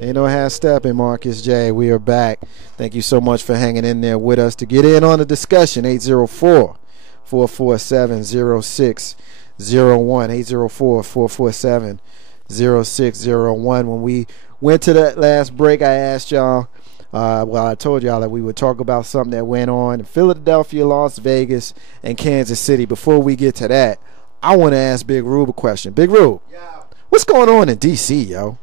Ain't no half stepping, Marcus J. We are back. Thank you so much for hanging in there with us to get in on the discussion. 804-447-0601. 804-447-0601. When we went to that last break, I asked y'all, I told y'all that we would talk about something that went on in Philadelphia, Las Vegas, and Kansas City. Before we get to that, I want to ask Big Rube a question. Big Rube, what's going on in D.C., yo?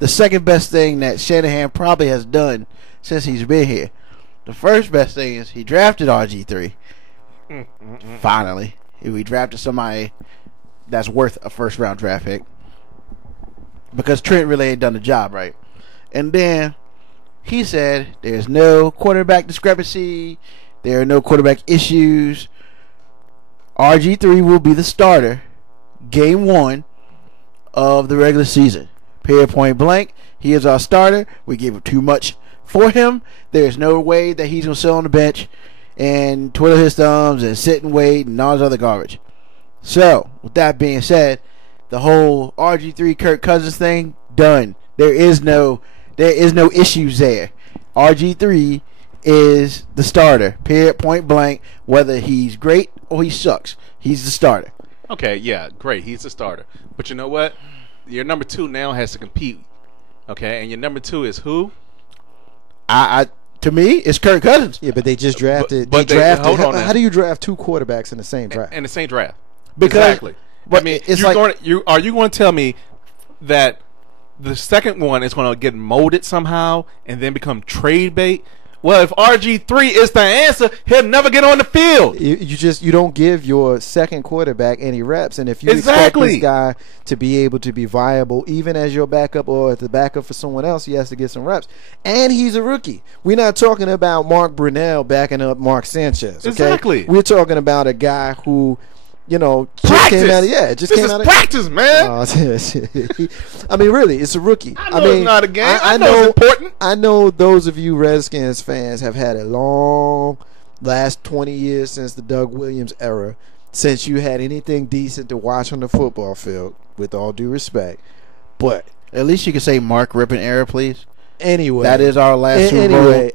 The second best thing that Shanahan probably has done since he's been here. The first best thing is he drafted RG3. Finally. If we drafted somebody that's worth a first round draft pick. Because Trent really ain't done the job right. And then he said there's no quarterback discrepancy. There are no quarterback issues. RG3 will be the starter game 1 of the regular season. Period, point blank. He is our starter. We gave him too much for him. There's no way that he's going to sit on the bench and twiddle his thumbs and sit and wait and all this other garbage. So, with that being said, the whole RG3 Kirk Cousins thing, done. There is no issues there. RG3 is the starter. Period, point blank. Whether he's great or he sucks, he's the starter. Okay, yeah, great. He's the starter. But you know what? Your number 2 now has to compete. Okay, and your number 2 is who? To me, it's Kirk Cousins. Yeah, but they just drafted. But hold on. How do you draft 2 quarterbacks in the same draft? In the same draft. Because, exactly. But I mean, it's are you going to tell me that the second one is going to get molded somehow and then become trade bait? Well, if RG3 is the answer, he'll never get on the field. You don't give your second quarterback any reps, and if you expect this guy to be able to be viable, even as your backup or as the backup for someone else, he has to get some reps. And he's a rookie. We're not talking about Mark Brunell backing up Mark Sanchez. Okay? Exactly. We're talking about a guy who, practice. Came out of practice, man. I mean, really, it's a rookie. I mean, it's not a game. I know it's important. I know those of you Redskins fans have had a long last 20 years since the Doug Williams era, since you had anything decent to watch on the football field, with all due respect. But at least you can say Mark Rippon era, please. Anyway, that is our last Super Bowl champion.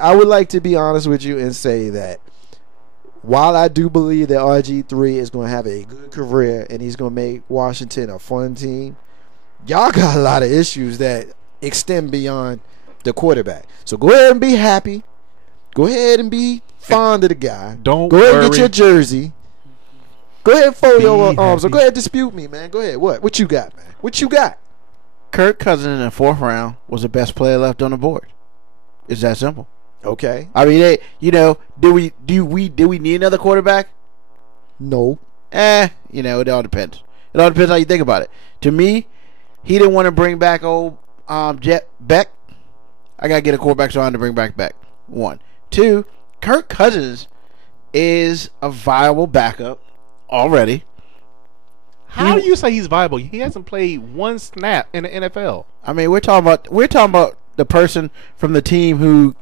I would like to be honest with you and say that while I do believe that RG3 is going to have a good career and he's going to make Washington a fun team, y'all got a lot of issues that extend beyond the quarterback. So go ahead and be happy. Go ahead and be fond of the guy. Don't go ahead worry. And get your jersey. Go ahead and fold your arms. So go ahead and dispute me, man. Go ahead. What you got, man? What you got? Kirk Cousins in the 4th round was the best player left on the board. It's that simple. Okay. I mean, do we need another quarterback? No. It all depends. It all depends how you think about it. To me, he didn't want to bring back old Jet Beck. I gotta get a quarterback, so I had to bring back Beck. 1, 2. Kirk Cousins is a viable backup already. How do you say he's viable? He hasn't played one snap in the NFL. I mean, we're talking about the person from the team who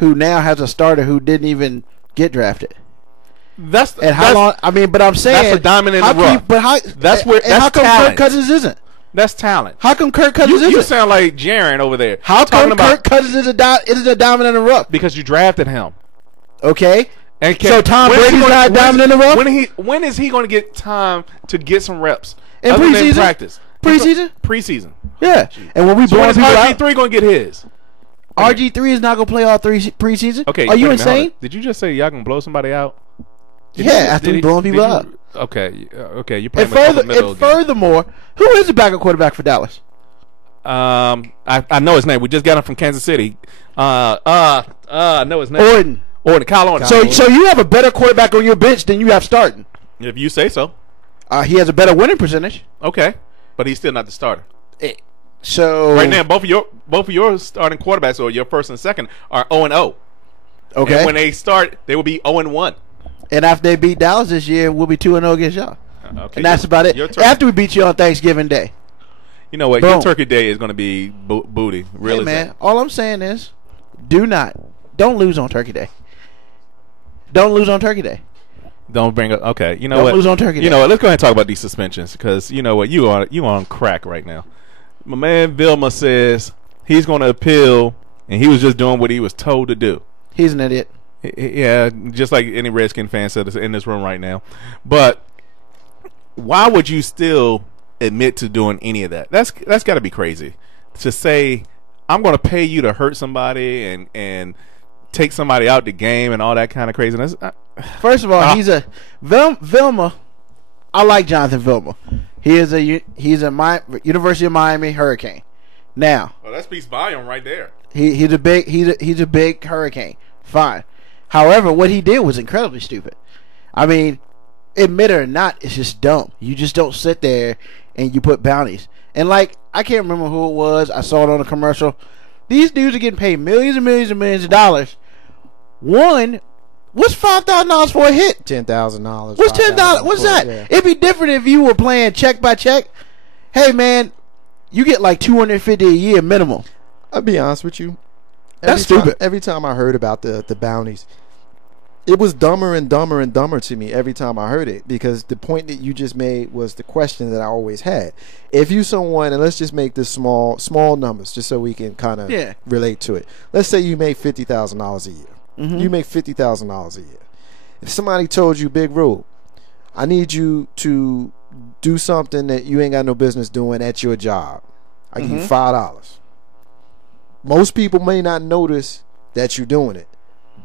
now has a starter who didn't even get drafted. But I'm saying that's a diamond in the rough. How come Kirk Cousins isn't? That's talent. How come Kirk Cousins isn't? You sound like Jaron over there. How come Kirk Cousins is a diamond in the rough? Because you drafted him. Okay. And so Tom Brady's not a diamond in the rough? When is he going to get time to get some reps? In preseason? Practice. Preseason. Yeah. And when we blow people out, RG3 going to get his? RG3 is not going to play all 3 preseason. Okay. Are you insane? Did you just say y'all going to blow somebody out? After we blowing people out. Okay. You're playing with the middle again. Furthermore, who is the backup quarterback for Dallas? I know his name. We just got him from Kansas City. I know his name. Kyle Orton. So you have a better quarterback on your bench than you have starting. If you say so. He has a better winning percentage. Okay, but he's still not the starter. So right now, both of your starting quarterbacks, or your first and second, are 0-0. Okay. And when they start, they will be 0-1. And after they beat Dallas this year, we'll be 2-0 against y'all. Okay. And that's about it. After we beat you on Thanksgiving Day. You know what? Boom. Your Turkey Day is going to be booty. Really, man. All I'm saying is, don't lose on Turkey Day. Don't lose on Turkey Day. Don't bring up. Okay, you know Don't what? lose on Turkey You Day. know what? Let's go ahead and talk about these suspensions because you know what? You on crack right now. My man Vilma says he's going to appeal, and he was just doing what he was told to do. He's an idiot. Yeah, just like any Redskin fan said in this room right now. But why would you still admit to doing any of that? That's got to be crazy. To say I'm going to pay you to hurt somebody and take somebody out the game and all that kind of craziness. First of all, he's a Vilma. I like Jonathan Vilma. He's a University of Miami Hurricane. Now, well, that speaks volume right there. he's a big Hurricane. Fine. However, what he did was incredibly stupid. I mean, admit it or not, it's just dumb. You just don't sit there and you put bounties. And like, I can't remember who it was. I saw it on a commercial. These dudes are getting paid millions and millions and millions of dollars. One, what's $5,000 for a hit? $10,000. What's $10? What's that? Yeah. It'd be different if you were playing check by check. Hey man, you get like $250 a year minimum. I'll be honest with you. That's stupid. Every time I heard about the bounties, it was dumber and dumber and dumber to me every time I heard it, because the point that you just made was the question that I always had. If you someone, and let's just make this small numbers just so we can kind of relate to it. Let's say you make $50,000 a year. Mm-hmm. You make $50,000 a year. If somebody told you, Big Rube, I need you to do something that you ain't got no business doing at your job, I give you $5. Most people may not notice that you're doing it,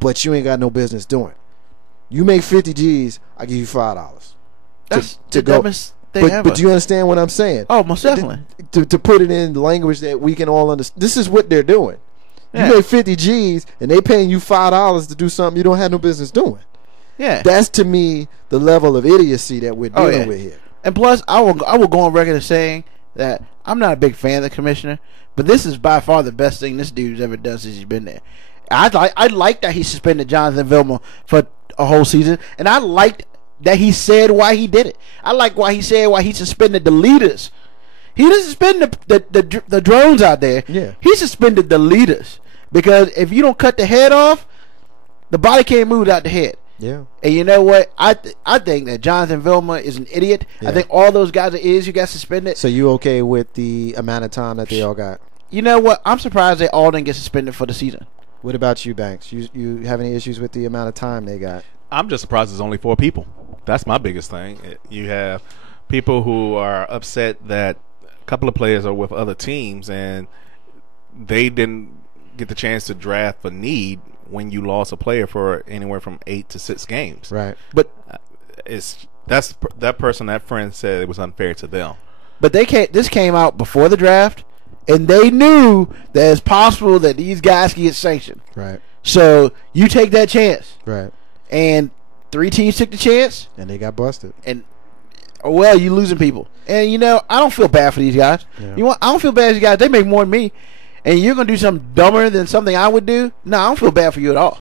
but you ain't got no business doing it. You make 50 G's, I give you $5. That's the dumbest thing ever. But do you understand what I'm saying? Oh, most definitely. To put it in language that we can all understand, this is what they're doing. Yeah. You make 50 G's and they paying you $5 to do something you don't have no business doing. Yeah. That's to me the level of idiocy that we're dealing with here. And plus, I will go on record as saying that I'm not a big fan of the commissioner, but this is by far the best thing this dude's ever done since he's been there. I like that he suspended Jonathan Vilma for a whole season, and I liked that he said why he did it. I like why he said why he suspended the leaders. He didn't suspend the drones out there. Yeah. He suspended the leaders, because if you don't cut the head off, the body can't move without the head. Yeah. And you know what? I think that Jonathan Vilma is an idiot. Yeah. I think all those guys are idiots who got suspended. So you okay with the amount of time that they all got? You know what? I'm surprised they all didn't get suspended for the season. What about you, Banks? You have any issues with the amount of time they got? I'm just surprised there's only 4 people. That's my biggest thing. You have people who are upset that a couple of players are with other teams and they didn't get the chance to draft for need when you lost a player for anywhere from 8 to 6 games. Right. But that friend said it was unfair to them. But this came out before the draft, and they knew that it's possible that these guys can get sanctioned. Right. So you take that chance. Right. And 3 teams took the chance, and they got busted. And well, you losing people. And you know, I don't feel bad for these guys. Yeah. I don't feel bad for these guys. They make more than me. And you're gonna do something dumber than something I would do? No, I don't feel bad for you at all.